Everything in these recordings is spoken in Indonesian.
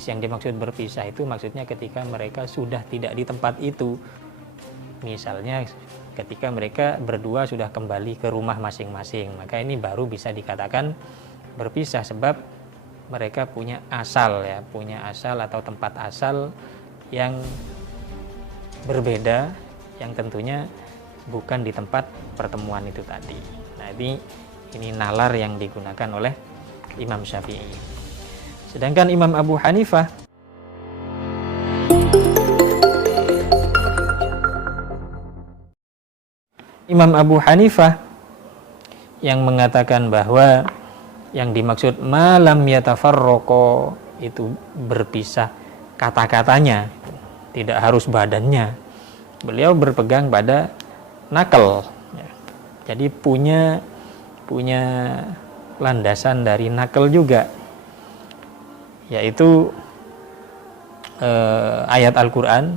Yang dimaksud berpisah itu maksudnya ketika mereka sudah tidak di tempat itu. Misalnya ketika mereka berdua sudah kembali ke rumah masing-masing, maka ini baru bisa dikatakan berpisah, sebab mereka punya asal ya, punya asal atau tempat asal yang berbeda, yang tentunya bukan di tempat pertemuan itu tadi. Nah, ini nalar yang digunakan oleh Imam Syafi'i. Sedangkan Imam Abu Hanifah yang mengatakan bahwa yang dimaksud malam yatafarraqo itu berpisah kata-katanya, tidak harus badannya. Beliau berpegang pada nakal. Jadi punya landasan dari nakal juga, yaitu ayat Al-Quran,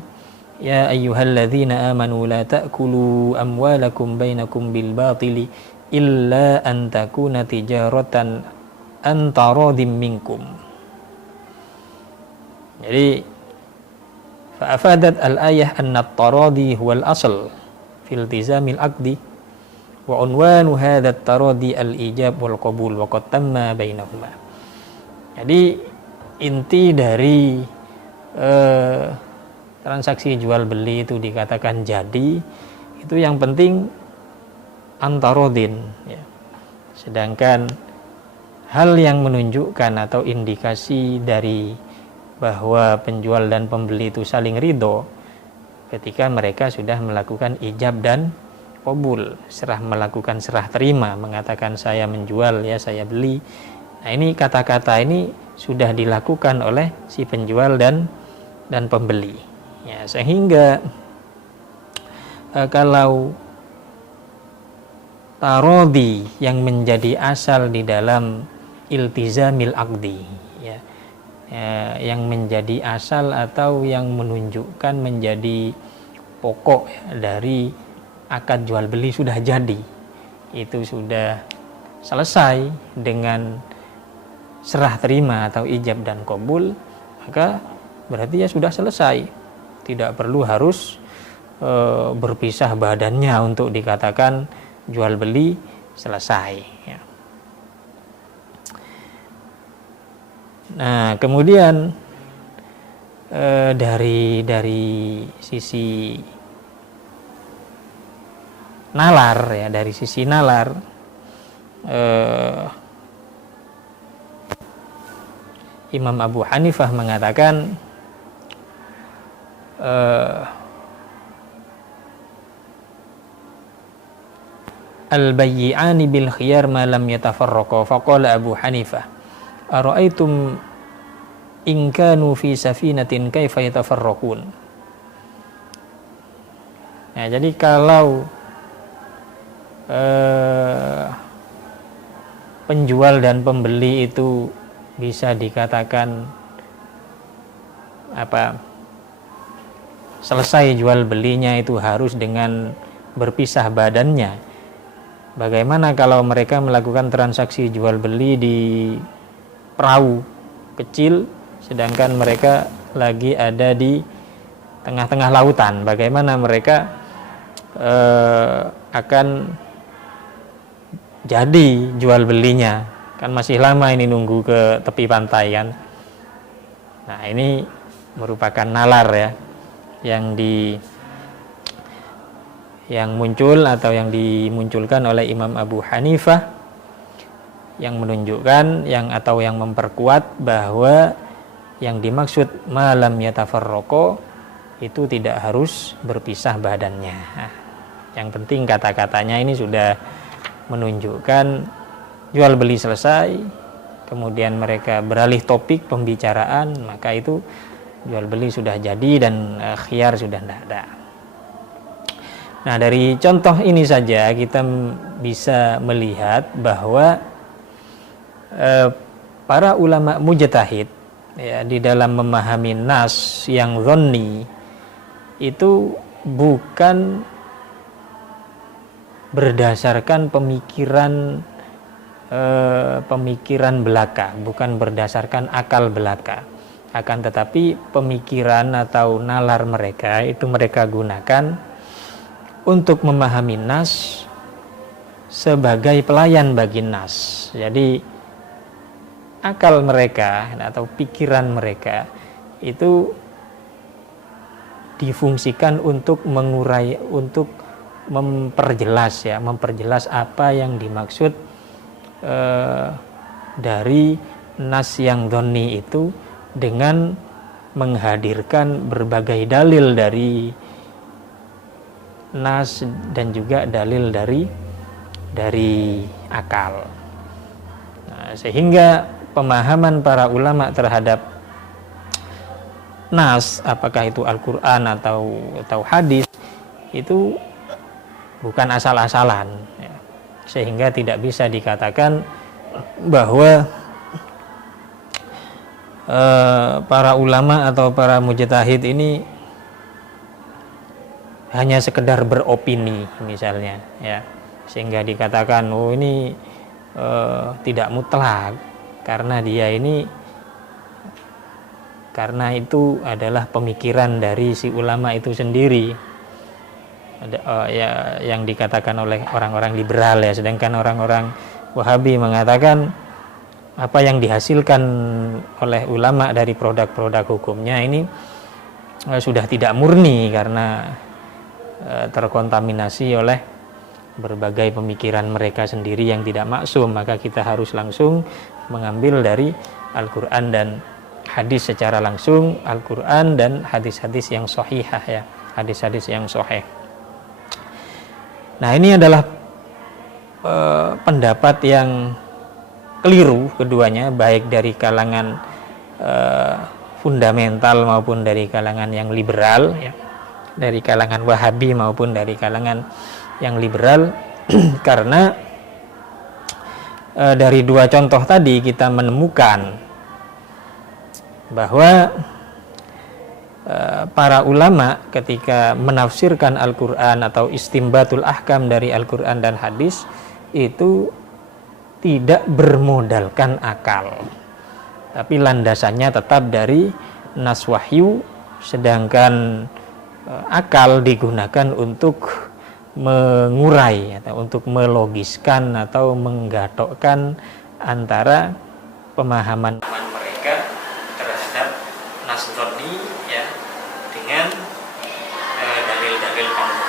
ya ayyuhalladzina amanu la ta'kulu amwalakum bainakum bil batili illa an takuna tijaratan an taradim minkum. Jadi fa'afadat al-ayah anna at-taradi huwal asl fil iltizamil aqdi wa unwanu hadha at-taradi al-ijab wal qabul wa qad tamma bainahuma. Jadi inti dari transaksi jual beli itu dikatakan jadi, itu yang penting antarodin ya. Sedangkan hal yang menunjukkan atau indikasi dari bahwa penjual dan pembeli itu saling ridho ketika mereka sudah melakukan ijab dan qabul, melakukan serah terima, mengatakan saya menjual ya, saya beli. Nah, ini kata-kata ini sudah dilakukan oleh si penjual dan pembeli ya, sehingga kalau tarodi yang menjadi asal di dalam iltizamil aqdi ya, yang menjadi asal atau yang menunjukkan menjadi pokok ya, dari akad jual beli sudah jadi, itu sudah selesai dengan serah terima atau ijab dan qabul, maka berarti ya sudah selesai, tidak perlu harus berpisah badannya untuk dikatakan jual beli selesai ya. Nah, kemudian dari sisi nalar ya, dari sisi nalar Imam Abu Hanifah mengatakan al-bayyi'ani bil khiyar ma lam yatafarraqa. Faqala Abu Hanifah ara'aitum in kanu fi safinatin kaifa yatafarraqun. Nah, jadi kalau penjual dan pembeli itu bisa dikatakan selesai jual belinya itu harus dengan berpisah badannya, bagaimana kalau mereka melakukan transaksi jual beli di perahu kecil sedangkan mereka lagi ada di tengah-tengah lautan? Bagaimana mereka akan jadi jual belinya? Kan masih lama ini nunggu ke tepi pantai kan. Nah, ini merupakan nalar ya yang muncul atau yang dimunculkan oleh Imam Abu Hanifah, yang menunjukkan atau yang memperkuat bahwa yang dimaksud malam yatafarraqo itu tidak harus berpisah badannya. Nah, yang penting kata-katanya ini sudah menunjukkan jual beli selesai, kemudian mereka beralih topik pembicaraan, maka itu jual beli sudah jadi dan khiyar sudah tidak ada. Nah, dari contoh ini saja kita bisa melihat bahwa para ulama mujtahid ya, di dalam memahami nas yang dhanni itu bukan berdasarkan pemikiran belaka, bukan berdasarkan akal belaka, akan tetapi pemikiran atau nalar mereka itu mereka gunakan untuk memahami nas sebagai pelayan bagi nas. Jadi akal mereka atau pikiran mereka itu difungsikan untuk mengurai, untuk memperjelas apa yang dimaksud dari nas yang dhonni itu dengan menghadirkan berbagai dalil dari nas dan juga dalil dari akal. Nah, sehingga pemahaman para ulama terhadap nas, apakah itu Al-Quran atau hadis, itu bukan asal-asalan, ya. Sehingga tidak bisa dikatakan bahwa para ulama atau para mujtahid ini hanya sekedar beropini misalnya, ya, sehingga dikatakan oh ini tidak mutlak karena karena itu adalah pemikiran dari si ulama itu sendiri. Ya, yang dikatakan oleh orang-orang liberal, ya, sedangkan orang-orang Wahabi mengatakan apa yang dihasilkan oleh ulama dari produk-produk hukumnya ini sudah tidak murni karena terkontaminasi oleh berbagai pemikiran mereka sendiri yang tidak maksum, maka kita harus langsung mengambil dari Al-Quran dan hadis secara langsung, Al-Quran dan hadis-hadis yang sahihah, ya, hadis-hadis yang sahih. Nah, ini adalah pendapat yang keliru keduanya, baik dari kalangan fundamental maupun dari kalangan yang liberal, ya, dari kalangan Wahabi maupun dari kalangan yang liberal. Karena dari dua contoh tadi kita menemukan bahwa para ulama ketika menafsirkan Al-Quran atau istimbatul ahkam dari Al-Quran dan hadis itu tidak bermodalkan akal, tapi landasannya tetap dari nas wahyu, sedangkan akal digunakan untuk mengurai atau untuk melogiskan atau menggatokkan antara pemahaman mereka terhadap nas dhonni, ya, dengan dalil-dalil kamu.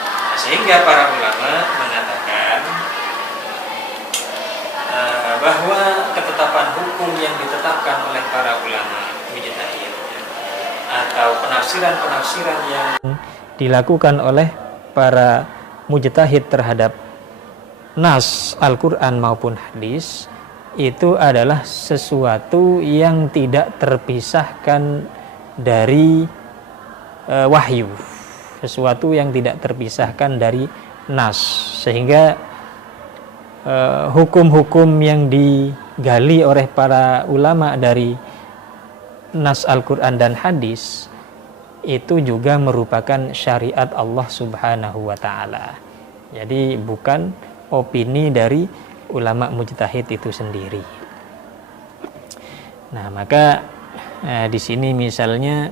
Nah, sehingga para ulama mengatakan bahwa ketetapan hukum yang ditetapkan oleh para ulama mujtahid, atau penafsiran-penafsiran yang dilakukan oleh para mujtahid terhadap nas Al-Quran maupun hadis itu adalah sesuatu yang tidak terpisahkan dari wahyu, sesuatu yang tidak terpisahkan dari nas, sehingga hukum-hukum yang digali oleh para ulama dari nas Al-Quran dan hadis itu juga merupakan syariat Allah Subhanahu wa Ta'ala. Jadi bukan opini dari ulama mujtahid itu sendiri. Nah, maka di sini misalnya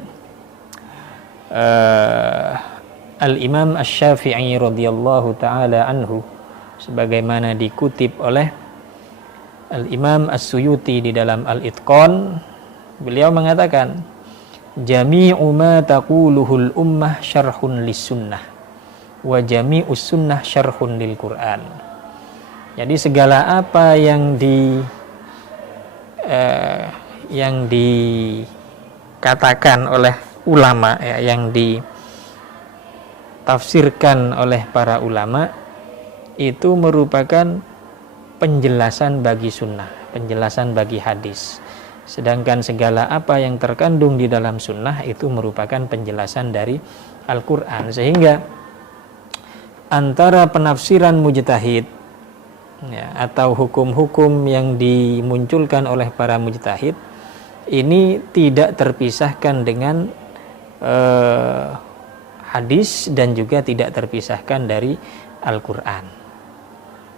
Al-Imam Asy-Syafi'i radhiyallahu taala anhu, sebagaimana dikutip oleh Al-Imam As-Suyuti di dalam Al-Itqan, beliau mengatakan, jami'u ma taquluhul ummah syarhun lis-sunnah wa jami'us sunnah syarhun lil Qur'an. Jadi segala apa yang dikatakan oleh ulama, ya, yang ditafsirkan oleh para ulama itu merupakan penjelasan bagi sunnah, penjelasan bagi hadis. Sedangkan segala apa yang terkandung di dalam sunnah itu merupakan penjelasan dari Al-Quran. Sehingga antara penafsiran mujtahid, ya, atau hukum-hukum yang dimunculkan oleh para mujtahid ini tidak terpisahkan dengan hadis dan juga tidak terpisahkan dari Al-Quran.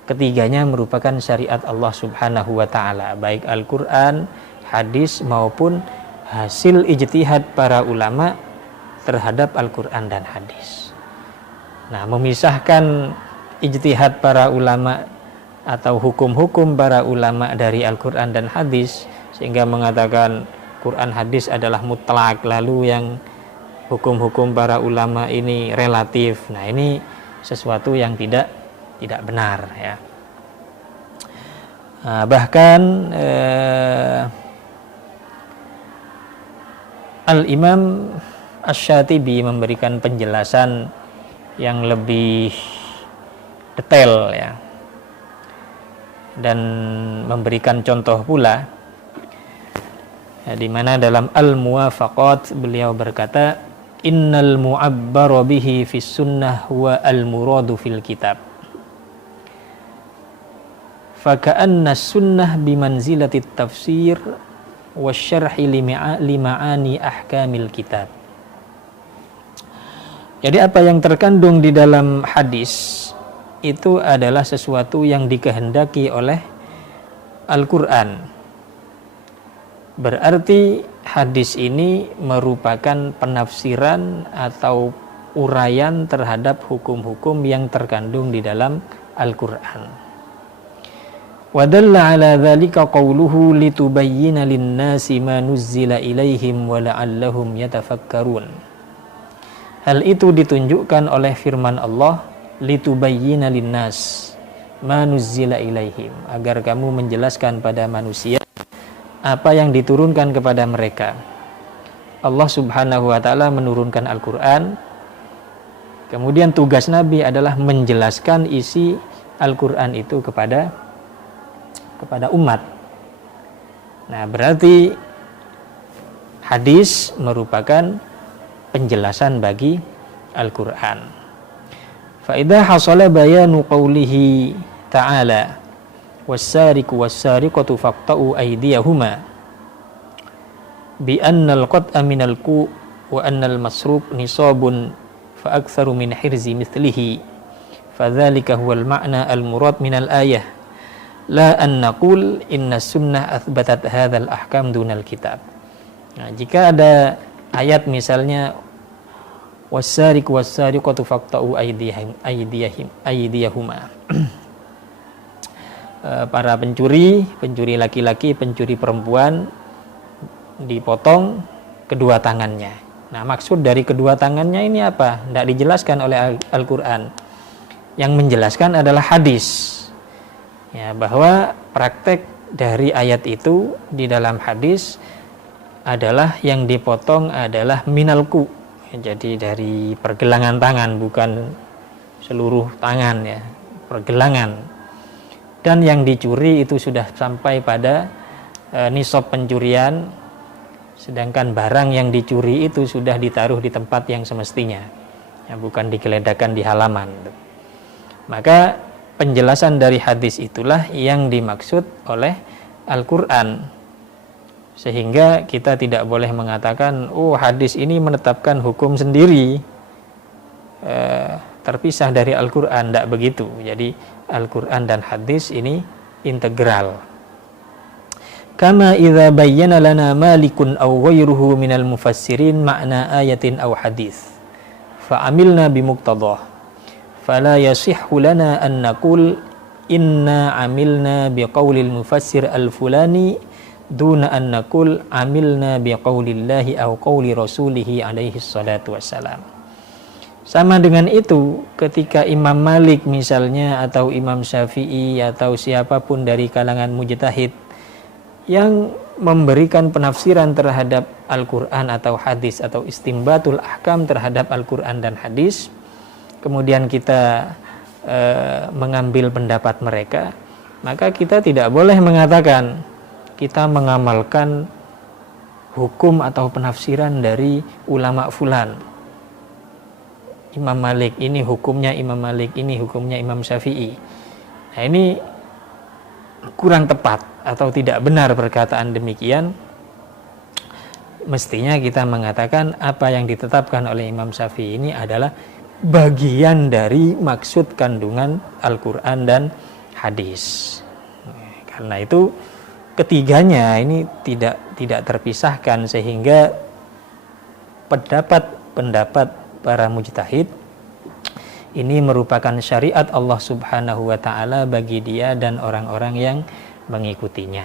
Ketiganya merupakan syariat Allah Subhanahu wa Ta'ala, baik Al-Quran, hadis maupun hasil ijtihad para ulama terhadap Al-Quran dan hadis. Nah, memisahkan ijtihad para ulama atau hukum-hukum para ulama dari Al-Quran dan hadis, sehingga mengatakan Quran hadis adalah mutlak, lalu yang hukum-hukum para ulama ini relatif. Nah, ini sesuatu yang tidak benar ya. Nah, bahkan Al-Imam Asy-Syatibi memberikan penjelasan yang lebih detail ya, dan memberikan contoh pula ya, di mana dalam Al-Muwafaqat beliau berkata, innal mu'abbara bihi fis sunnah huwa al-muradu fil kitab, faka'anna sunnah bimanzilatit tafsir wasyarhi lima'ani ahkamil kitab. Jadi apa yang terkandung di dalam hadis itu adalah sesuatu yang dikehendaki oleh Al-Quran. Berarti hadis ini merupakan penafsiran atau uraian terhadap hukum-hukum yang terkandung di dalam Al-Quran. Wa dalla ala dzalika qawluhu litubayyana lin-nasi ma nuzzila ilaihim wa la'allahum yatafakkarun. Hal itu ditunjukkan oleh firman Allah, litubayyina linnas ma nuzzila ilaihim, agar kamu menjelaskan pada manusia apa yang diturunkan kepada mereka. Allah Subhanahu wa taala menurunkan Al-Qur'an. Kemudian tugas Nabi adalah menjelaskan isi Al-Qur'an itu kepada umat. Nah, berarti hadis merupakan penjelasan bagi Al-Qur'an. Fa idza hasala bayanu qawlihi ta'ala was-sariqu was-sariqatu faqta'u aydiyahuma bi annal qat'a minal ku wa annal masruq nisabun fa aktsaru min hirzi mithlihi fadzalika huwal ma'na al-murad minal ayah la an naqul inna sunnah athbatat hadzal ahkam dunal kitab. Nah, jika ada ayat misalnya was-sariqu was-sariqatu faqta'u aydiyahuma para pencuri laki-laki, pencuri perempuan dipotong kedua tangannya. Nah, maksud dari kedua tangannya ini apa? Tidak dijelaskan oleh Al-Quran. Yang menjelaskan adalah hadis ya, bahwa praktek dari ayat itu di dalam hadis adalah yang dipotong adalah minalku, jadi dari pergelangan tangan, bukan seluruh tangan ya, pergelangan. Dan yang dicuri itu sudah sampai pada nisab pencurian, sedangkan barang yang dicuri itu sudah ditaruh di tempat yang semestinya ya, bukan digeledakan di halaman. Maka penjelasan dari hadis itulah yang dimaksud oleh Al-Quran, sehingga kita tidak boleh mengatakan oh hadis ini menetapkan hukum sendiri terpisah dari Al-Quran. Tidak begitu. Jadi Al-Quran dan hadis ini integral. Kama idza bayyana lana malikun aw ghairuhu minal mufassirin ma'na ayatin aw hadis fa amilna bimuqtadah fala yasihhu lana an naqul inna amilna biqaulil mufassir al-fulani duna an naqul amilna biqaulillahi aw qauli rasulihi alaihi salatu wassalam. Sama dengan itu, ketika Imam Malik misalnya atau Imam Syafi'i atau siapapun dari kalangan mujtahid yang memberikan penafsiran terhadap Al-Quran atau hadis atau istimbatul ahkam terhadap Al-Quran dan hadis, kemudian kita mengambil pendapat mereka, maka kita tidak boleh mengatakan kita mengamalkan hukum atau penafsiran dari ulama fulan. Imam Malik ini hukumnya Imam Malik, ini hukumnya Imam Syafi'i. Nah, ini kurang tepat atau tidak benar perkataan demikian. Mestinya kita mengatakan apa yang ditetapkan oleh Imam Syafi'i ini adalah bagian dari maksud kandungan Al-Quran dan hadis. Karena itu ketiganya ini tidak terpisahkan, sehingga pendapat para mujtahid ini merupakan syariat Allah Subhanahu wa taala bagi dia dan orang-orang yang mengikutinya.